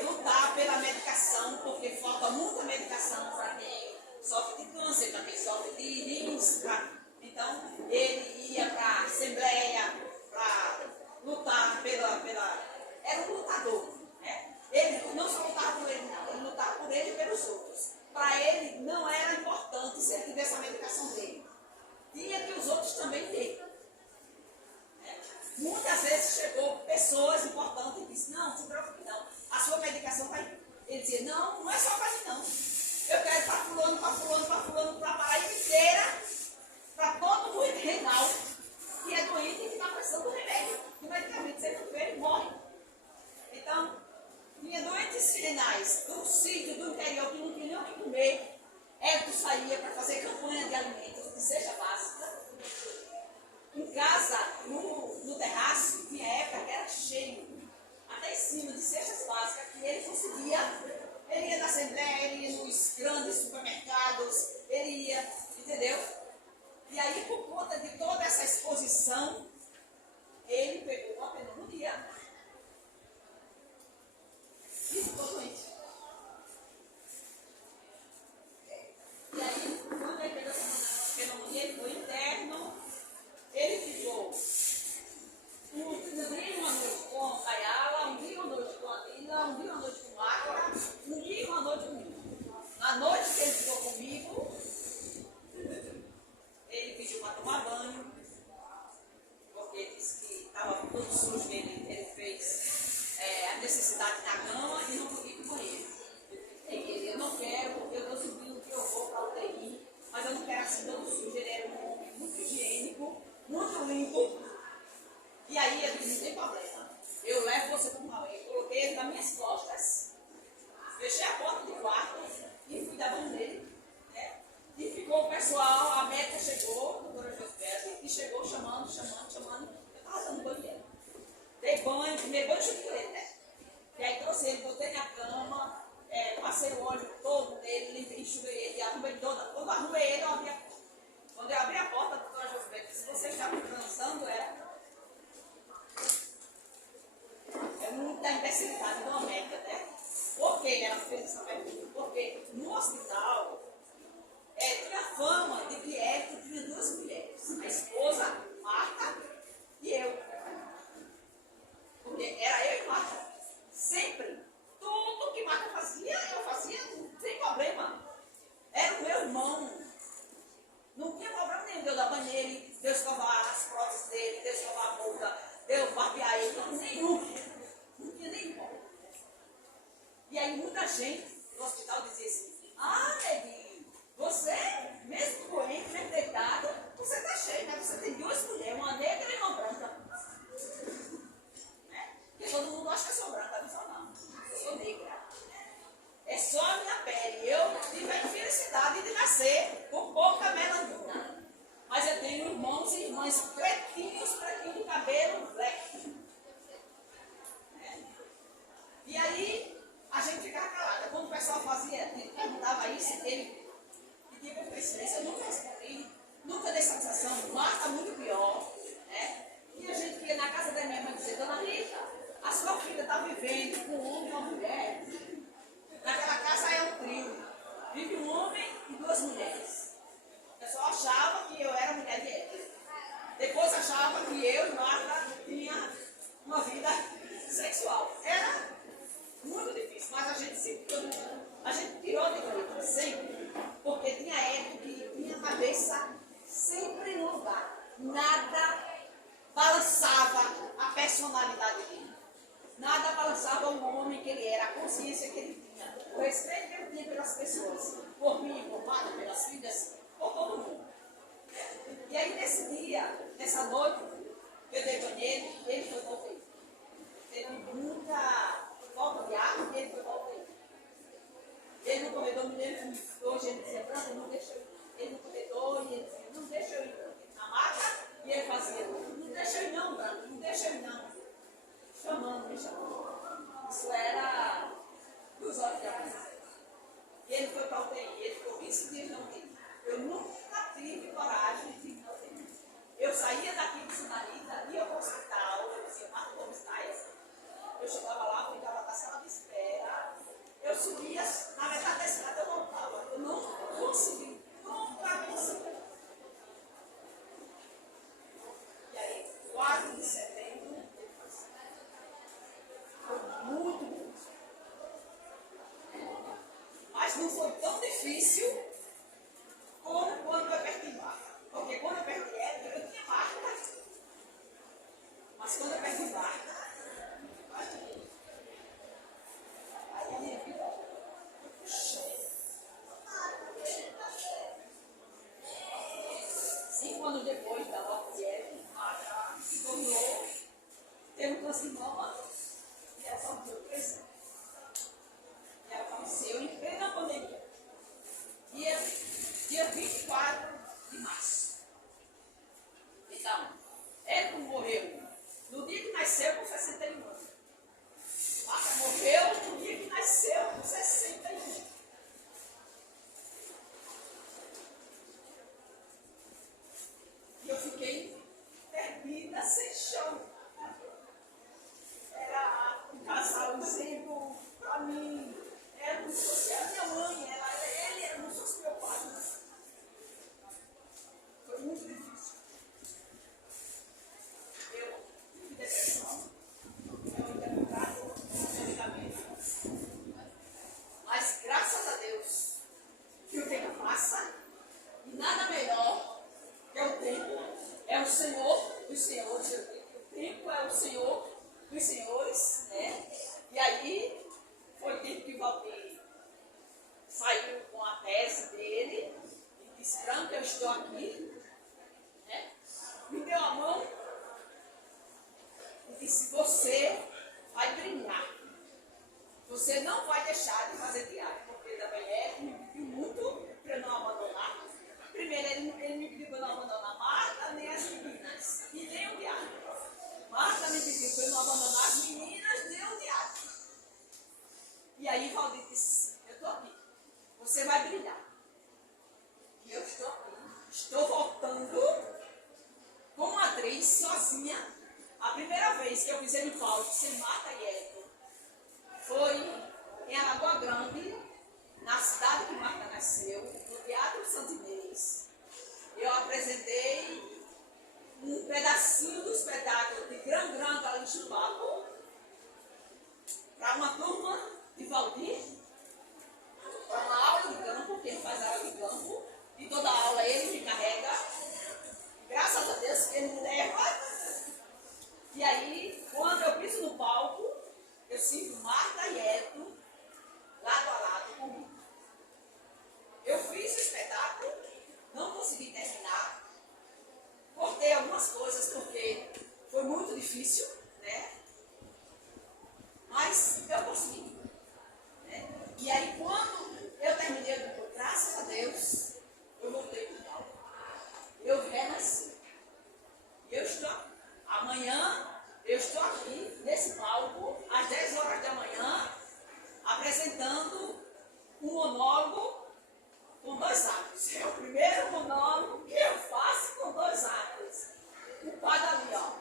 lutar pela medicação, porque falta muita medicação para quem sofre de câncer, para quem sofre de rins. Então, ele ia para a Assembleia para lutar Era um lutador. Né? Ele não só lutava por ele, não. Ele lutava por ele e pelos outros. Para ele, não era importante se ele tivesse a medicação dele. Tinha que os outros também terem. Muitas chegou pessoas importantes e disse, não, se preocupe não, a sua medicação vai. Ele dizia, não, não é só para mim não. Eu quero para fulano, para fulano, para fulano, para a Paraíba inteira, para todo mundo renal que é doente e que está precisando do remédio, do medicamento, você não vê, ele morre. Então, tinha doentes renais do sítio, do interior, que não tinha nem o que comer. Hélio saía para fazer campanha de alimentos, de cesta básica. Em casa, no terraço, tinha época que era cheio, até em cima de cestas básicas, que ele conseguia. Ele ia na Assembleia, ele ia nos grandes supermercados, ele ia, entendeu? E aí, por conta de toda essa exposição, ele pegou uma pneumonia e ficou doente. E aí, quando ele pegou essa pneumonia, ele foi interno, ele ficou um dia uma noite com a Ayala, um dia uma noite com a Lila, um dia uma noite com a Ágora, um dia uma noite comigo. Na noite que ele ficou comigo, ele pediu para tomar banho, porque ele disse que estava todo sujo, ele fez a necessidade na cama e não podia ir para o banheiro. Eu não quero, porque eu estou subindo que eu vou para a UTI, mas eu não quero assim todo sujo. Ele era um homem muito higiênico, muito limpo. E aí ele disse, não tem problema, eu levo você para uma banho. Coloquei ele nas minhas costas, fechei a porta do quarto e fui dar banho nele. Né? E ficou o pessoal, a médica chegou, a doutora José, e chegou chamando. Eu estava dando banho nele. Dei banho, primeiro banho junto com ele, né? E aí trouxe ele, botei na cama, passei o óleo todo nele, limpei, enxuguei ele, arrumei toda. Quando arrumei ele, eu abri a porta. Quando eu abri a porta, a doutora José disse, você estava transando, é muita imbecilidade de uma médica, né? Por que ela fez essa pergunta? Porque no hospital tinha fama de que Érico tinha duas mulheres, a esposa, Marta, e eu. Porque era eu e Marta. Sempre. Tudo que Marta fazia, eu fazia sem problema. Era o meu irmão. Não tinha problema nenhum de eu dar banho nele, de eu escovar as próteses dele, de eu escovar a boca, de eu barbear ele, nenhum. Não tinha nenhum problema. E aí muita gente no hospital dizia assim, neguinho, você, mesmo doente, mesmo deitado, você está cheio, né? Você tem duas mulheres, uma negra e uma branca. Né? Porque todo mundo acha que eu sou branca, não sou não. Eu sou negra. É só a minha pele. Eu tive a infelicidade de nascer com pouca melanina. Mas eu tenho irmãos e irmãs pretinhos de cabelo black. E aí, a gente ficava calada. Quando o pessoal perguntava isso, ele pedia preferência, eu nunca respondi, nunca dei satisfação. Marta muito pior. Né? E a gente ia na casa da minha mãe dizer, dona Rita, a sua filha está vivendo com um homem e uma mulher. Naquela casa é um trio. Vive um homem e duas mulheres. O pessoal achava que eu era mulher de Érico. Depois achava que eu e Marta tinha uma vida sexual. Era muito difícil, mas a gente tirou de letra sempre, porque tinha Érico que tinha a cabeça sempre no lugar. Nada balançava a personalidade dele. Nada balançava o homem que ele era, a consciência que ele tinha, o respeito que ele tinha pelas pessoas, por mim, por Marta, pelas filhas, por todo mundo. E aí nesse dia, nessa noite, eu dei banho nele, ele foi voltei. Teve muita falta de ar e ele foi voltei. Ele no corredor me levou, hoje ele dizia, Branca, não deixa eu ir. Ele no corredor e ele dizia, não deixa eu ir, na maca, e ele fazia, não deixa eu ir não, Branca, não deixa eu ir não. Me chamando. Isso era dos olhos de amanhã. E ele foi para a UTI, ele ficou 15 dias na UTI. Eu nunca tive coragem de ir na UTI. Eu saía daqui de Sinalita, ia para o hospital, eu dizia, Marta, como estás? Eu chegava lá, ficava na sala de espera. Eu subia, na metade da escada eu voltava. Eu não consegui, nunca consegui. E aí, 4 de setembro, foi muito difícil. Mas não foi tão difícil como quando eu perdi Marta. Porque quando eu perdi ela, eu tinha Marta. Mas quando eu perdi Marta, irmãs que não amam. E ela faleceu 3 anos. E ela faleceu em plena pandemia. Dia 24 de março. Então, ele morreu no dia que nasceu com 61 anos. Marta morreu no dia que nasceu com 61. E eu fiquei perdida, sem chão. Era um casalzinho para mim. Era como se fosse a minha mãe, ele era como se fosse meu pai. Foi muito difícil. Eu tive depressão. Eu interpretado medicamento. Mas graças a Deus que o tempo passa e nada melhor que o tempo. É o Senhor dos Senhores. O tempo é o Senhor dos Senhores, né? E aí foi o tempo que Valdir saiu com a tese dele e disse: Branca, eu estou aqui, né? Me deu a mão e disse: você vai brilhar. Você não vai deixar de fazer teatro, porque também me pediu muito para eu não abandonar. Primeiro, ele me pediu para eu não abandonar a Marta, nem as meninas, e nem o teatro. Marta me pediu para eu não abandonar as meninas, nem o teatro. E aí Valdir disse: eu estou aqui, você vai brilhar. E eu estou aqui, estou voltando como atriz, sozinha. A primeira vez que eu pisei no palco sem Marta e Hélio foi em Alagoa Grande, na cidade que Marta nasceu, no Teatro Santo Inês. Eu apresentei um pedacinho do espetáculo de Gran Galincho do Papo para uma turma de Valdir, para uma aula de campo, que ele faz aula de campo, e toda aula ele me carrega. Graças a Deus que ele me leva. E aí, quando eu piso no palco, eu sinto Marta e Hélio lado a lado comigo. Eu fiz o espetáculo, não consegui terminar, cortei algumas coisas porque foi muito difícil, né? Mas eu consegui. Né? E aí, quando eu terminei, graças a Deus, eu voltei para o palco. Eu renasci. Eu estou aqui. Amanhã eu estou aqui nesse palco às 10 horas da manhã apresentando um monólogo com 2 atos. É o primeiro monólogo que eu faço com 2 atos. O padre ali, ó.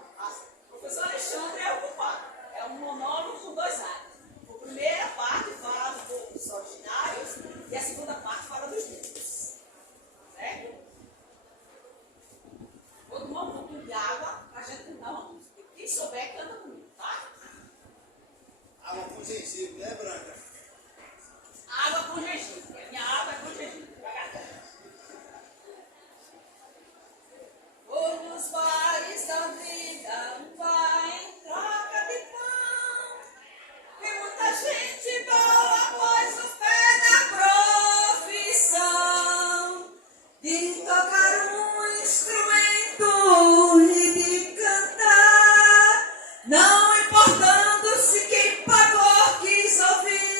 O professor Alexandre é o culpado. É um monólogo com 2 atos. A primeira parte fala dos originários e a segunda parte fala dos livros. Certo? Vou tomar um pouquinho de água para a gente cantar uma música. Quem souber, canta comigo, tá? Água com gengibre, né, Branca? Água com gengibre. A minha água é com gengibre. Vou nos bares da vida, um bar em troca de pão. E muita gente boa pôs o pé na profissão de tocar um instrumento e de cantar, não importando se quem pagou quis ouvir.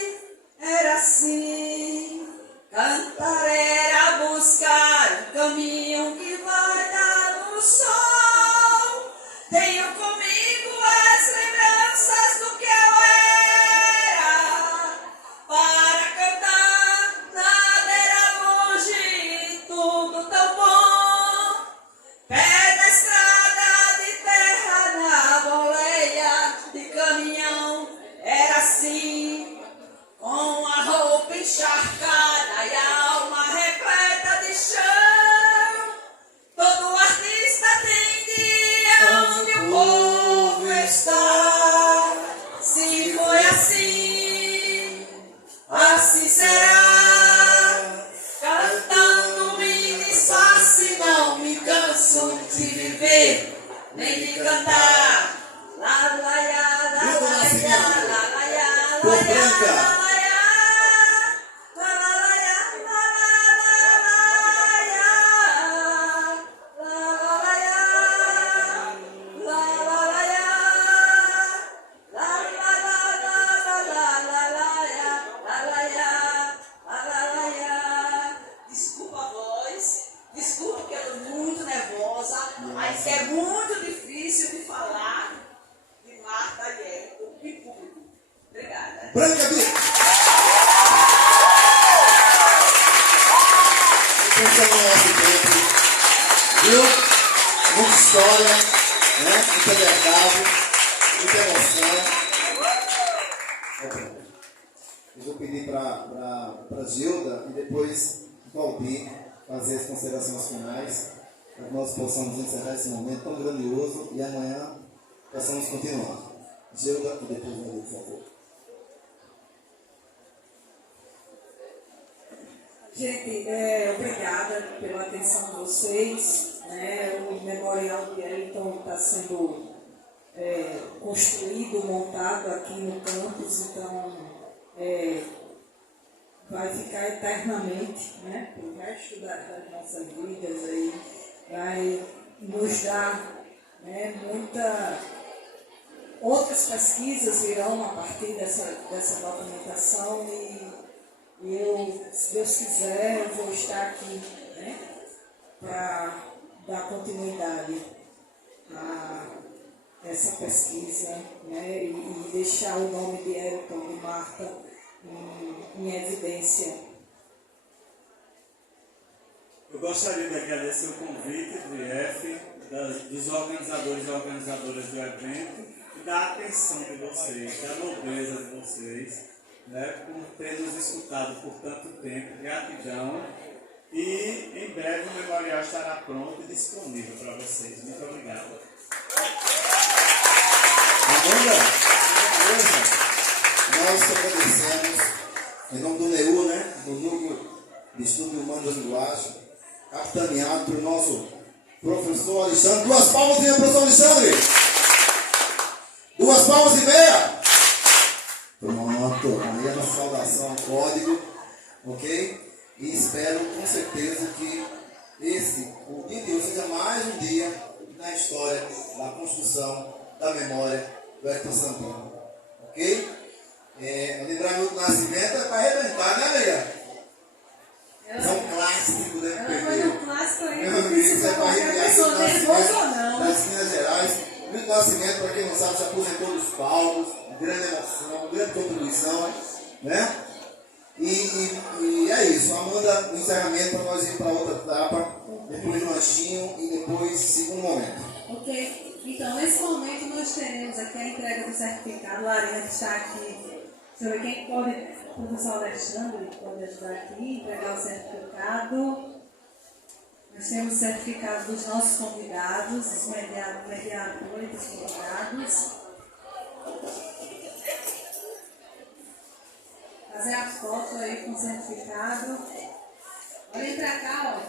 Branca Bia. Pensando no nosso tempo, viu? Muita história, né? Muita verdade, muita emoção. Eu vou pedir para Gilda e depois o Valdir fazer as considerações finais, para que nós possamos encerrar esse momento tão grandioso e amanhã possamos continuar. Gilda e depois o Valdir, por favor. Gente, obrigada pela atenção de vocês. Né? O Memorial de Wellington está sendo construído, montado aqui no campus, então vai ficar eternamente, né? Para o resto das nossas vidas aí, vai nos dar, né, outras pesquisas virão a partir dessa documentação e eu, se Deus quiser, eu vou estar aqui, né, para dar continuidade a essa pesquisa, né, e deixar o nome de Elton, de Marta, em evidência. Eu gostaria de agradecer o convite do IF, dos organizadores e organizadoras do evento, e da atenção de vocês, da nobreza de vocês, né, por ter nos escutado por tanto tempo. Gratidão. E em breve o memorial estará pronto e disponível para vocês. Muito obrigado. Amanda, nós te agradecemos, em nome do NEU, né, do Núcleo de Estudo Humano da Linguagem, capitaneado pelo nosso professor Alexandre. 2 palmas e meia, professor Alexandre! 2 palmas e meia! Pronto, aí a nossa saudação ao código, ok? E espero com certeza que o dia de hoje seja mais um dia na história da construção da memória do Elton Santana, ok? Lembrar do nascimento é para arrebentar, né, Leia? É um clássico da MPB. Ela foi um clássico aí, meu amigo, isso é para arrebentar o nascimento das Minas Gerais. Milton Nascimento, para quem não sabe, se aposentou dos palcos, grande emoção, grande contribuição, né? E é isso, Amanda, o encerramento para nós ir para outra etapa, depois do lanchinho e depois segundo momento. Ok, então nesse momento nós teremos aqui a entrega do certificado. A Ariana está aqui. Deixa eu ver quem pode, o professor Alexandre pode ajudar aqui, entregar o certificado. Nós temos o certificado dos nossos convidados, os mediadores dos convidados. Fazer a foto aí com o certificado. Olhem para cá, ó.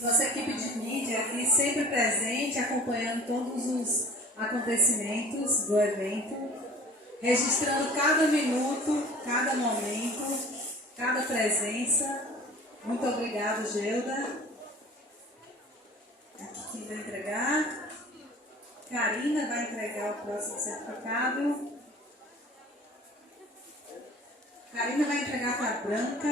Nossa equipe de mídia aqui sempre presente, acompanhando todos os acontecimentos do evento, registrando cada minuto, cada momento, cada presença. Muito obrigado, Gilda. Aqui quem vai entregar? Karina vai entregar o próximo certificado. Karina vai entregar para a Branca.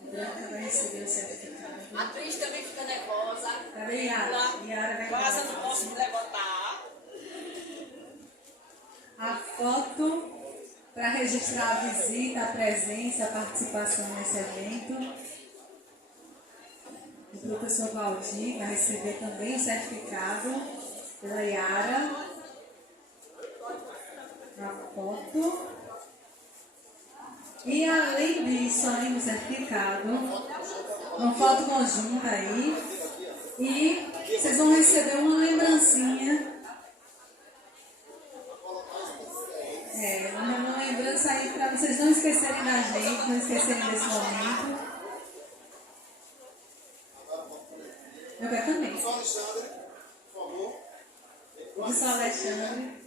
Branca vai receber o certificado. A atriz também fica nervosa. Cadê Yara? Yara vai Quase entregar. não posso me levantar. A foto para registrar a visita, a presença, a participação nesse evento. O professor Valdir vai receber também o certificado pela Yara. A foto. E além disso, além do certificado, uma foto conjunta aí. E vocês vão receber uma lembrancinha. Uma lembrança aí para vocês não esquecerem da gente, não esquecerem desse momento. Eu quero também. Professor Alexandre, por favor. Professor Alexandre.